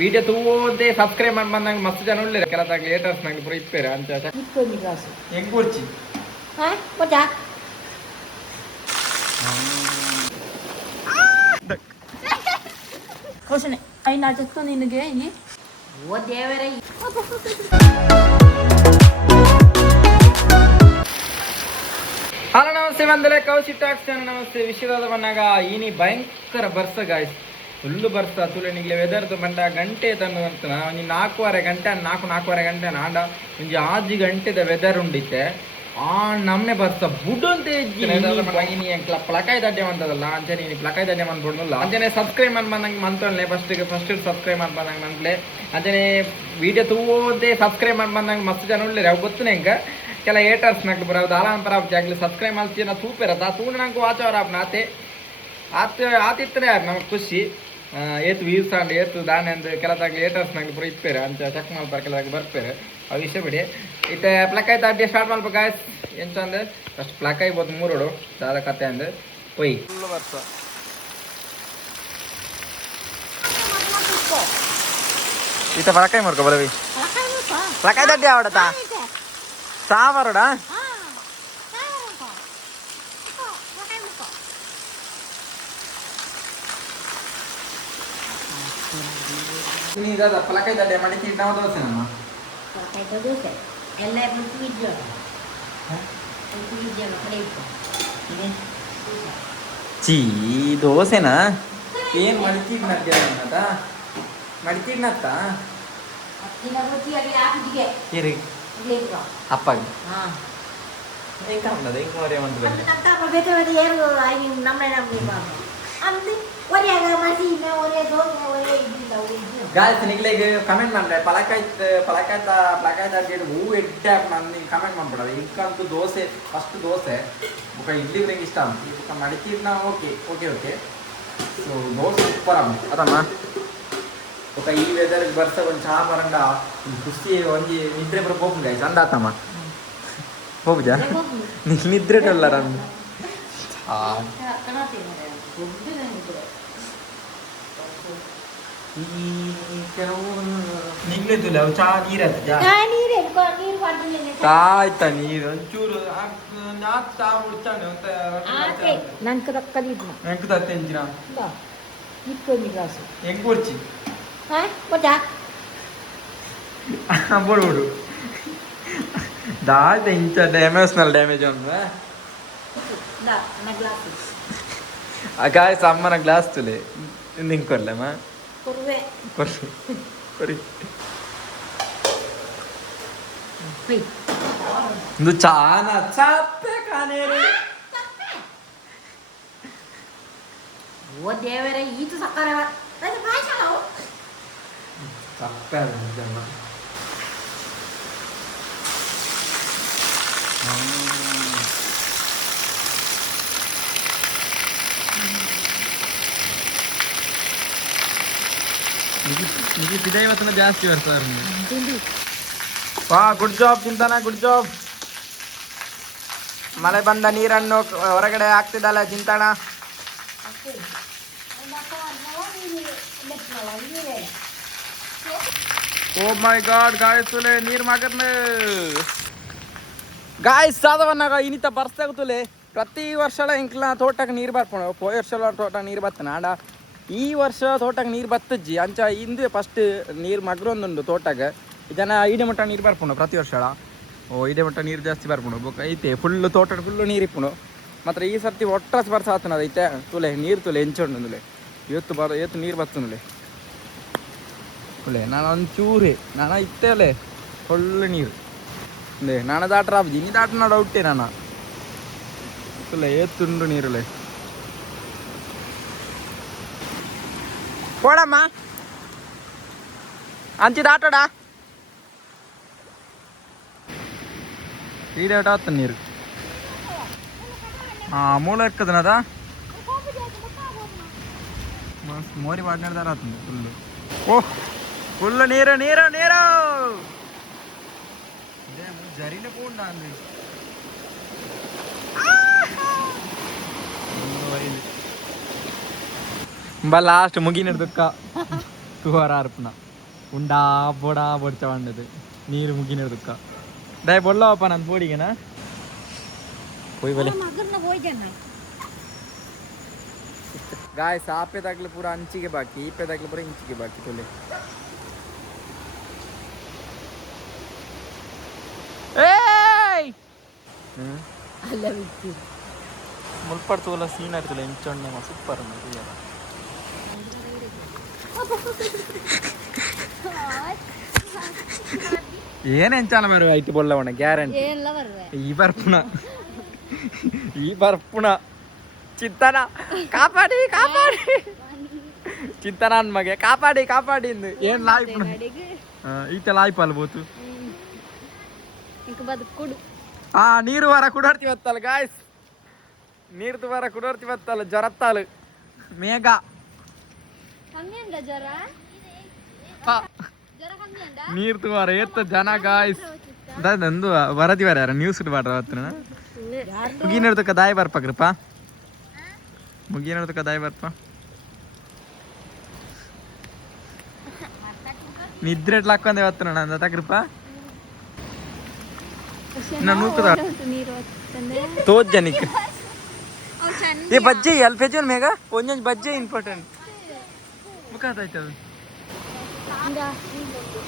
Video ತೂದೆ subscribe ಮಾಡಿ ಬಂದಂಗೆ ಮಸ್ತ್ ಜನ ಉಳ್ಳಿರ ಕೆಲತಾಗ್ಲಿ ಲೇಟರ್ಸ್ ನಂಗೆ ಪೂರ ಇಪ್ಪೇರ ಅಂತ ಹೆಂಗ್ ಕೂರ್ಚಿ ಕೋಸನೆ ಐನಾ ಜೊತೆ ನಿನಗೆ ಓ ದೇವರೇ ಹಲೋ ನಮಸ್ತೆ ಬಂದರೆ ಕೌಶಿ ಟಾಕ್ಸ್ ಚಾನಲ್ ನಮಸ್ತೆ ವಿಷಯದ ಬಂದಾಗ ಈನಿ ಭಯಂಕರ ಬರ್ಸ ಗಾಯ್ಸ್ ಫುಲ್ಲು ಬರ್ಸ ತುಳಿನಿಗೆ ವೆದರ್ದು ಬಂಡ ಗಂಟೆ ತಂದು ಅಂತ ಒಂದು 4:15 ಗಂಟೆ 4:30 ಗಂಟೆ ನಾಂಡ ಒಂದು 6 ಗಂಟೆದ ವೆದರ್ ಉಂಡಿತ್ತೆ ಆ ನಮ್ನೆ ಬರ್ಸ ಬುಡ್ ಅಂತ ಇನಿ ಪ್ಲಕಾಯ್ ದಡ್ಡೆ ಅಂತದಲ್ಲ ಅಂಚೆ ನೀನು ಪ್ಲಕಾಯ್ ದಡ್ಡೆ ಮಾಡ್ಬಿಡಲ್ಲ ಅಂಚನೆ ಸಬ್ಸ್ಕ್ರೈಬ್ ಮಾಡಿ ಬಂದಂಗೆ ಮಂತೊಳ್ಳೆ ಫಸ್ಟ್ ಸಬ್ಸ್ಕ್ರೈಬ್ ಮಾಡಿ ಬಂದಂಗೆ ಮಂತ್ಲೆ ಅಂಚನೆ ವಿಡಿಯೋ ತೂದೆ ಸಬ್ಸ್ಕ್ರೈಬ್ ಮಾಡಿ ಬಂದಂಗೆ ಮಸ್ತ್ ಜನ ಉಳ್ಳಿರ ಅವು ಗೊತ್ತು ಹೆಂಗೆ ಕೆಲ ಏಟರ್ಸ್ ನಕ್ಲು ಬರೋದು ಆರಾಮ್ ಪರಾಪ್ ಜಾಗ್ಲಿ ಸಬ್ಸ್ಕ್ರೈಬ್ ಮಾಡ್ತೀವಿ ನಾ ತೂಪಿರತ್ತ ತೂಣ ನಂಗೆ ವಾಚವರ ಆತೆ ಆತಿತ್ತರೆ ನಮಗೆ ಖುಷಿ ಏತು ವ್ಯೂಸ್ ಆಂಡ್ ಏತು ದಾನೆ ಅಂದು ಕೆಲದಾಗ್ಲಿ ಏಟರ್ಸ್ ನಂಗೆ ಪೂರ ಇಪ್ಪೇರೆ ಅಂತ ಚೆಕ್ ಮಾಡ್ತಾರೆ ಕೆಲದಾಗಿ ಬರ್ಪೇರೆ ಆ ವಿಷಯ ಬಿಡಿ ಇತ್ತೆ ಪ್ಲಕಾಯ್ ಅಡ್ಡಿ ಸ್ಟಾರ್ಟ್ ಮಾಡ್ಬೇಕು ಗಾಯ್ಸ್ ಎಂತ ಅಂದ್ರೆ ಫಸ್ಟ್ ಪ್ಲಕಾಯ್ ಬೋದು 3 ರೋಡು ದಾದ ಕತೆ ಅಂದು ಒಯ್ ಫುಲ್ ವರ್ಷ ಇತ್ತ ಪ್ಲಕಾಯ್ ಮಾಡ್ಕೊ ಬರವಿ ಪ್ಲಕಾಯ್ ಅಡ್ಡಿ ಆವಡತಾ ಸಾವರಡಾ ನೀದಾದ ಪಲಕಾಯಿ ದಡ್ಡೆ ಮಾಡಿ ನಾವು ದೋಸೆ ನಮ್ಮ ಪಲಕಾಯಿ ದೋಸೆ ಎಲ್ಲ ಬಿಟ್ಟು ಚೀ ದೋಸೆನಾ ಏನ್ ಮಡಿತಿದ್ನತ್ತ ಮಡಿತಿದ್ನತ್ತ ಇರಿ ಅಪ್ಪಾಗಿ ಹೆಂಗ ಅನ್ನದ ಹೆಂಗ ಮರೆ ಗಾಯ್ಸ್ ನಿಗ್ಲೆಗೆ ಕಮೆಂಟ್ ಮಾಡ್ರೆ ಪಲಕಾಯ್ ಅಡ್ಡಿ ಹೂ ಎಡ್ಡೆ ನಾನು ಕಮೆಂಟ್ ಮಾಡ್ಬಿಡೋದು ಇಂಕಂತೂ ದೋಸೆ ಫಸ್ಟ್ ದೋಸೆ ಬುಕ್ಕ ಇಡ್ಲಿ ನಂಗೆ ಇಷ್ಟ ಅಂತ ಬುಕ್ಕ ಮಡಿತೀರ್ನ ಓಕೆ ಸೊ ದೋಸೆ ಸೂಪರ್ ಆಗ್ಬೇಕು ಅದಮ್ಮ ಬುಕ್ಕ ಈ ವೆದರ್ಗೆ ಬರ್ಸ ಒಂದು ಚಹಾ ಬರಂಡ ಖುಷಿ ಒಂಜಿ ನಿದ್ರೆ ಬರ ಹೋಗ್ಬಿಡ ಚಂದ ಆತಮ್ಮ ಹೋಗುದಾ ನಿದ್ರೆ ಟಲ್ಲ ನಾನು ನಿಗ್ಲಿದ್ದಿಲ್ಲ ಚಾ ನೀರಾಯ್ತಾ ನೀರು ಒಂಚೂರು ಹೆಂಗ್ ಕೂರ್ಚಿ ಬೋಡು ದಾಯ್ತ ಇಂಚ ಎಮೋಷನಲ್ ಡ್ಯಾಮೇಜ್ ಅಂದ್ರೆ ಗಾಯ್ಸ್ ಅಮ್ಮನ ಗ್ಲಾಸ್ ತುಲೆ ನಿಂಗೆ ಕೊರ್ಲಮ್ಮ ಕೊರಿ ಇದು ಚಾನ ಚಪ್ಪೆ ಕಾನೇರಿ ಓ ದೇವರೇ ಈತು ಸಕ್ಕರೆ ಚಪ್ಪೆ ಜನ ನಿಮಗೆ ಇವತ್ತಿನ ಜಾಸ್ತಿ ಬರ್ತಾರೆ ಗುಡ್ ಜಾಬ್ ಚಿಂತನ ಗುಡ್ ಜಾಬ್ ಮಳೆ ಬಂದ ನೀರನ್ನು ಹೊರಗಡೆ ಹಾಕ್ತಿದ್ದಲ್ಲ ಚಿಂತನ ಓ ಮೈ ಗಾಡ್ ಗಾಯ್ಸ್ ತುಲೆ ನೀರು ಮಾಕರ್ನೆ ಗಾಯ್ಸ್ ಸಾಧವನ್ನಾಗ ಇನಿತ ಬರ್ಸಾಗುತ್ತಲೆ ಪ್ರತಿ ವರ್ಷ ಇಂಕ್ಲ ತೋಟಕ್ಕೆ ನೀರು ಬರ್ಪೋಣ ಪೋಯ ವರ್ಷ ತೋಟ ನೀರು ಬರ್ತನ ಆಡ ಈ ವರ್ಷ ತೋಟಕ್ಕೆ ನೀರು ಬತ್ತಜ್ಜಿ ಅಂಚ ಹಿಂದೆ ಫಸ್ಟ್ ನೀರು ಮಗ್ರೊಂದುಂಡು ತೋಟಕ್ಕೆ ಇದನ್ನ ಈಡೆ ಮಟ್ಟ ನೀರು ಬರ್ಪುಂಡು ಪ್ರತಿ ವರ್ಷ ಓ ಈಡೆ ಮಟ್ಟ ನೀರು ಜಾಸ್ತಿ ಬರ್ಪುಂಡು ಬೊಕ್ಕ ಐತೆ ಫುಲ್ಲು ತೋಟ ಫುಲ್ಲು ನೀರು ಇಪ್ಪುಂಡು ಮಾತ್ರ ಈ ಸರ್ತಿ ಒಟ್ಟಾಸ್ ಬರ್ಸ ಆತನದ ಐತೆ ತುಲೆ ನೀರು ತುಲೆ ಹೆಂಚುಂಡು ತುಲೆ ಇವತ್ತು ನೀರು ಬರ್ತನುಲೆ ತುಲೆ ನಾನು ಒಂಚೂರೇ ನಾನು ಇತ್ತೆ ಅಲ್ಲೇ ಫುಲ್ಲು ನೀರು ಲೇ ನಾನು ದಾಟ್ರ ಆಬ್ಜಿ ನೀ ದಾಟನ ಡೌಟೇ ನಾನು ತುಲೆ ಏತ್ತುಂಡು ನೀರುಲೆ పోడమ్మా అంచి దాటడా ఈడేట వస్తుంది నీరు మూల ఎక్కుతున్నదా మోరి పడిన దాని వస్తుంది ఫుల్ ఓ ఫుల్ నీరు నీరు నీరు జరిగిన కూడా అంది ಲಾಸ್ಟ್ ಮುಗಿನ ದುಃಖ ತುವಾರ ಅರ್ಪಣ ಉಂಡಾ ಬೋಡಾ ಬೊಡ್ಚ ಬಂಡದು ನೀರು ಮುಗಿನದುಕ್ಕ ದಯ ಬೊಳ್ಳವಪ್ಪ ನನ್ನ ಬೋಡಿಗೆನಾ ಹೋಯ್ ಬಲೆ ಗಾಯ್ಸ್ ಆಪೆ ತಗ್ಲು ಪೂರ ಅಂಚಿಗೆ ಬಾಕಿ ಈಪೆ ತಗ್ಲು ಪೂರ ಇಂಚಿಗೆ ಬಾಕಿ ತೊಲೆ ಮುಲ್ಪಡ್ ತೋಲ ಸೀನ್ ಆಡ್ತಲ್ಲ ಇಂಚೊಣ್ಣೆ ಸೂಪರ್ ಏನ್ ಎಂಚಾಲ ಮಾರು ಐಟು ಬೊಲ್ಲವಣ ಗ್ಯಾರಂಟಿ ಈ ಬರ್ಪುಣ ಚಿತ್ತನ ಕಾಪಾಡಿ ಚಿತ್ತನ ಮಗೆ ಕಾಪಾಡಿ ಏನ್ ಲಾಯ್ಪುಣ ಈತ ಲಾಯ್ಪ ಅಲ್ಬೋತು ನೀರು ವಾರ ಕುಡಾಡ್ತಿವತ್ತಲ್ಲ ಗಾಯ್ಸ್ ನೀರ್ದು ವಾರ ಕುಡಾಡ್ತಿವತ್ತಲ್ಲ ಜ್ವರತ್ತಾಲು ಮೇಘ ನೀರ್ದು ವಾರ ಏತ್ತ ಜನ ಗಾಯ್ಸ್ ದಂದು ವರದಿ ವಾರ ನ್ಯೂಸ್ ಮಾಡ್ರ ಅವತ್ತು ಮುಗಿನಡ್ದಕ್ಕ ದಾಯ ಬರ್ಪಕ್ರಪ್ಪ ಮುಗಿನಡ್ದಕ್ಕ ದಾಯ ಬರ್ಪ ನಿದ್ರೆ ಹಾಕೊಂಡೆ ಅವತ್ತು ನಾನು ತಕ್ರಪ್ಪ ತೋಜ್ ಜನಿಕ್ ये बज्जे अल्फेजन मेगा ओंजन बज्जे इंपॉर्टेंट ಮುಖಾತಾಯ್ತು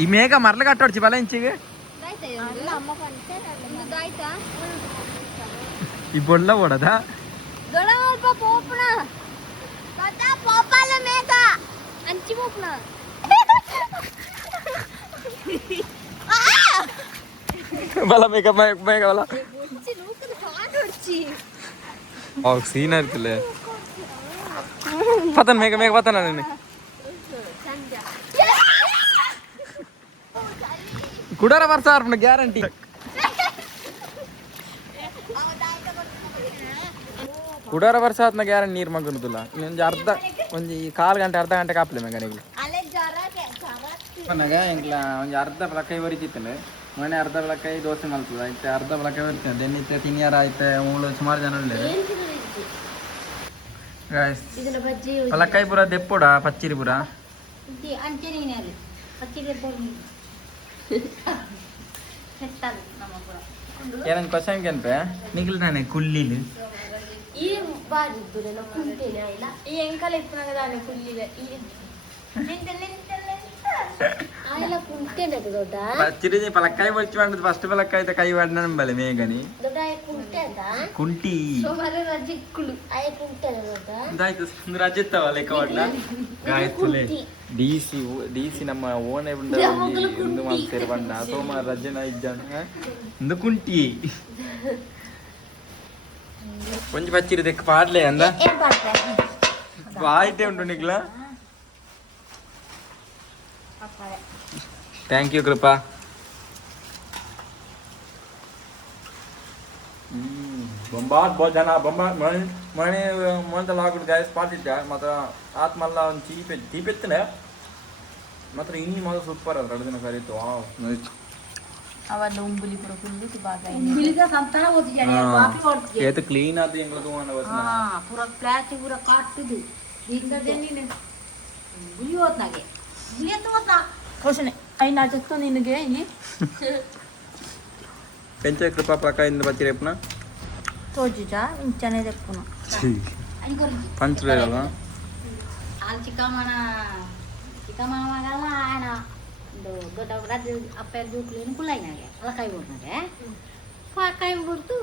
ಈ ಮೇಘ ಮರ್ಲ ಕಟ್ಟೋಡ್ಚಿ ಬಲ ಇಂಚಿಗೆ ಈ ಬೊಳ್ಳ ಓಡದ ಬಲ ಮೇಘ ಮೇಘ ಬಲ ಸೀನ್ ಇರ್ತಿಲ್ಲ ಪತನ್ ಮೇಘ ಮೇಘ ಪತನ ನೀನು ಕುಡಾರ ವರ್ಷ ಅರ್ಪಣ ಗ್ಯಾರಂಟಿ ಕುಡಾರ ವರ್ಷ ಆತ್ಮ ಗ್ಯಾರಂಟಿ ನೀರು ಮಗನುದಿಲ್ಲ ಒಂದು ಅರ್ಧ ಒಂದು ಕಾಲು ಗಂಟೆ ಅರ್ಧ ಗಂಟೆ ಕಾಪ್ಲೆ ಮೆಗನಿಗೆ ನನಗೆ ಇಂಕ್ಲ ಒಂದು ಅರ್ಧ ಬೆಳಕೈ ಬರಿತಿತ್ತಲ್ಲ ಮೊನ್ನೆ ಅರ್ಧ ಬೆಳಕೈ ದೋಸೆ ಮಲ್ತದ ಆಯ್ತು ಅರ್ಧ ಬೆಳಕೈ ಬರ್ತೇನೆ ದೆನ್ನಿತ್ತೆ ತಿನ್ಯಾರ ಆಯ್ತು ಮೂಳು ಸುಮಾರು ಜನ ಉಳ್ಳೇರು ಬೆಳಕೈ ಪುರ ದೆಪ್ಪೋಡ ಪಚ್ಚಿರಿ ಪುರ ಏನಂತ ಕ್ವಶನ್ ಕೆನ್ಪೆ ನಿಖಿಲ್ ತಾನೆ ಕುಲ್ಲಿಲಿ ಈ ಬಾರಿದ್ದುಲೆಲ್ಲ ಕುಂಟೇನೆ ಇಲ್ಲ ಈ ಎಂಕಲ್ ಇಪ್ಪನಾಗ ದಾನೆ ಕುಲ್ಲಿಲೆ ಈ ಆಯ್ಲ ಕುಂಟೇನೆ ದೊಡ್ಡ ಪಚ್ಚಿರಿ ಪಲಕಾಯಿ ಬಚ್ಚಿ ಮಾಡಿದ್ ಫಸ್ಟ್ ಪಲಕಾಯಿ ಕೈ ವಾಡಿನ ನಂಬಲೆ ಮೇಗನಿ ದೊಡ್ಡ ಕುಂಟೆ ಅಂತ ಕುಂಟಿ ಸೋಮಾರ ರಜಿಕ್ಕುಳು ಆಯ ಕುಂಟೆ ದೊಡ್ಡ ಇದಾಯ್ತು ರಜಿತ್ತವ ಲೆಕ್ಕ ವಾಡ್ಲ ಗಾಯತ್ಲೆ ಡಿಸಿ ನಮ್ಮ ಓಣೆ ಉಂಡ ಒಂದು ಮಾಡ್ತೇವೆ ಬಣ್ಣ ಸೋಮಾರ ರಜನ ಇದ್ದಾನ ಒಂದು ಕುಂಟಿ ಒಂಜಿ ಪಚ್ಚಿರಿ ದೆಕ್ಕ ಪಾಡ್ಲೆ ಅಂದ ಆಯ್ತೆ ಉಂಟು ನಿಗ್ಲ ಥ್ಯಾಂಕ್ ಯು ಕೃಪಾ ಬೊಂಬಾಟ್ ಬಹು ಜನ ಬೊಂಬಾಟ್ ಮಣಿ ಮೊಂತಲ್ಲ ಹಾಕಿಟ್ಟು ಗ್ಯಾಸ್ ಪಾಟಿದ್ದ ಮಾತ್ರ ಆತ್ಮಲ್ಲ ಒಂದು ಚೀಪೆತ್ತಿನ ಮಾತ್ರ ಇನ್ನಿ ಮಾತ್ರ ಸೂಪರ್ ಅದು 2 ದಿನ ಕರೀತು ಅವಲ್ಲ ಉಂಬುಲಿ ಪುರ ಫುಲ್ಲು ತುಬಾಗ ಉಂಬುಲಿಗ ಸಂತಾನ ಓದಿ ಜನ ಬಾಕಿ ಓಡ್ತಿ ಏತ ಕ್ಲೀನ್ ಆದ ಎಂಗ್ಲ ತೋನ ವಸ್ನ ಪುರ ಪ್ಲಾಚ್ ಪುರ ಕಾಟ್ತಿದು ಹಿಂಗದೆ ನೀನೆ ಉಂಬುಲಿ ಓದ್ನಾಗೆ ಉಂಬುಲಿ ಅಂತ ಓದ್ನಾ ಕೋಶನೆ ಐ ನಾಚತ್ತು ನಿನಗೆ ಈ ಪೆಂಚ ಕೃಪಾ ಪ್ರಕಾಯಿಂದ ಬಚ್ಚಿರೇಪ್ನ ತೋಜಿಜಾ ಇಂಚನೆ ದೆಪ್ಪುನ ಪಂಚಲೇರಲ್ಲ ಆಲ್ ಚಿಕ್ಕಮ್ಮನ ಮಗಲ್ಲ ಆಯನ ದೊಡ್ಡ ರಾಜ್ಯ ಅಪ್ಪ ಜೋಕ್ಲೇನು ಕುಳ್ಳಾಯಿನಾಗೆ ಅಲ್ಲ ಕೈ ಬಿಡ್ನಾಗೆ ಕೈ ಬಿಡ್ತು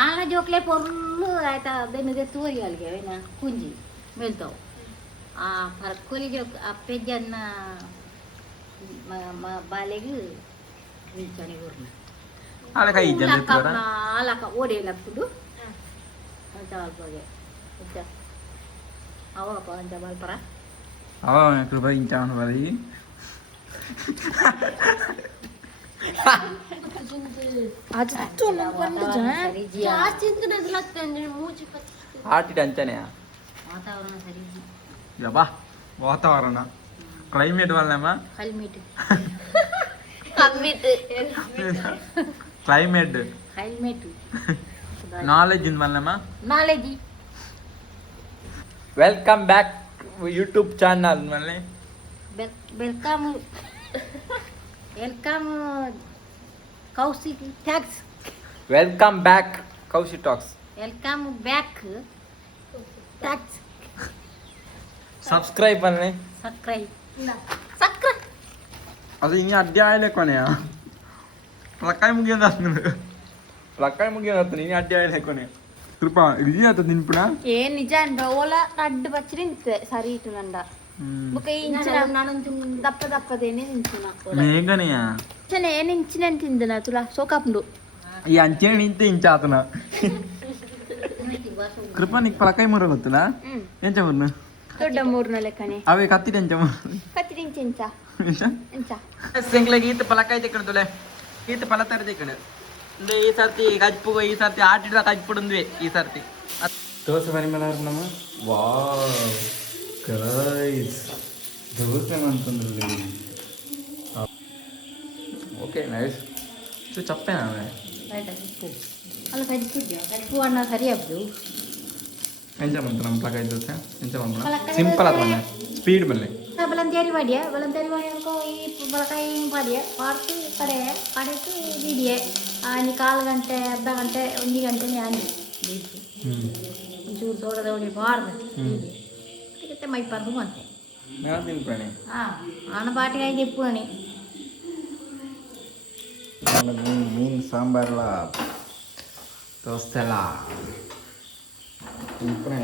ಆನ ಜೋಕ್ಲೆ ಪೊರ್ಲು ಆಯ್ತಾ ಬೆನ್ನಿದೆ ತೋರಿ ಅಲ್ಲಿಗೆ ಏನ ಕುಂಜಿ ಮೇಲ್ತಾವು ಆ ಪರ್ಕೊಲಿ ಜೋಕ್ ಆ ಪೆಜ್ಜನ್ನ ಬಾಲೆಗೆ ನಿಲ್ಚಣೆ ಊರ್ನ ಆಳಕ ಇಜ್ಜಂದ ತೋರ ಆಲಕ ಓಡೇಲ ಕುಡು ಅಂತ ಅಲ್ಪಗೆ ಇದ್ದ ಅವಪ್ಪ ಅಂತ ಬಲ್ಪರ ಅವ ಕೃಪಾ ಇಂಚಾವನ ಬರೀ ವಾತಾವರಣ ಸರಿ ಯಬ್ಬಾ ವಾತಾವರಣ ಕ್ಲೈಮೇಟ್ ವಲ್ಲಮ್ಮ ಕ್ಲೈಮೇಟ್ ನಾಲೆಜ್ ವಲ್ಲಮ್ಮ knowledge welcome back YouTube channel ಮಲ್ಲಿ welcome Kaushik talks welcome back Kaushi talks. Welcome back talks subscribe ಅನ್ನಿ. సబ్స్క్రైబ్ ಅದು ಇನ್ನು ಅಧ್ಯಾಯಲೇ ಕೊನೆಯ ಪ್ಲಕ್ಕಾಯಿ ಮುಗಿಯೋದು ನೀನು ಅಧ್ಯಾಯಲೇ ಕೊನೆ ಕೃಪಾ ಇಲ್ಲಿ ಆತ ನಿನ್ಪುಣ ఏ నిజ అంట ఓల అడ్డు పచ్చిరి సరి ఇటునండ ఒక ఇంచిన దప్ప దప్పదేనే నించున ಮೇಘನೆಯ నేను ఇంచిన తిందిన తులా సోకాపుండు ಈ ಅಂಚೆ ನಿಂತೆ ಇಂಚಾತನ ಕೃಪಾ ನೀಕ್ ಪ್ಲಕ್ಕಾಯಿ ಮೂರ ಗೊತ್ತಲ್ಲ ಎಂಚ ಮೂರ್ನ ದೊಡ್ಡ ಮೂರ್ನ ಲೆಕ್ಕನೆ ಅವೇ ಕತ್ತಿರ ಎಂಚ ಕತ್ತಿರಿಂಚ ಇಂಚ ಇಂಚ ಸಿಂಗ್ಲಾಗ ಈತ ಪ್ಲಕ್ಕಾಯಿ ತೆಕ್ಕಣ ತುಲೆ ಈತ ಪಲ ತರ ತೆಕ್ಕಣ ಈ ಸರ್ತಿ ಕಜ್ಪು ಈ ಸರ್ತಿ ಆಟಿಡ ಕಜ್ಪುಡುಂದ್ವಿ ಈ ಸರ್ತಿ ದೋಸೆ ಬರಿ ಮೇಲೆ ನಮ್ಮ ವಾವ್ ಗೈಸ್ ದೋಸೆ ಅಂತಂದ್ರಲ್ಲಿ ಓಕೆ ನೈಸ್ ಇದು ಚಪ್ಪೆ ನಾವೇ ಅಲ್ಲ ಕಜ್ಪು ಅಣ್ಣ ಸರಿ ಹಬ್ದು ಎಂಜ ಬಂತು ನಮ್ಮ ಪ್ಲಕ್ಕಾಯಿ ದೋಸೆ ಎಂಜ ಬಂತು ಸಿಂಪಲ್ ಆದ ಸ್ಪೀಡ್ ಮೇಲೆ ಬಲಂತೇರಿ ಮಾಡಿಯ ಈ ಬಲಕಾಯಿ ಮಾಡಿಯ ಪಾರ್ತು ಕಡೆದು ಬಿಡಿಯೆ ನೀ 1/4 ಗಂಟೆ ಅರ್ಧ ಗಂಟೆ 1 ಗಂಟೆ ಆಗಿ ಒಂಚೂರು ಸೋಡದ ಹೊಡಿ ಬಾರ್ದು ಅದಕ್ಕೆ ಮೈಪರ್ದು ಬಂತೆ ನಾನು ತಿನ್ಪಣೆ ಆನ ಬಾಟಿಗೆ ಎಪ್ಪು ಅಣಿ ಮೀನು ಸಾಂಬಾರ್ಲ ದೋಸ್ತೆಲ್ಲ ತಿನ್ಪಣೆ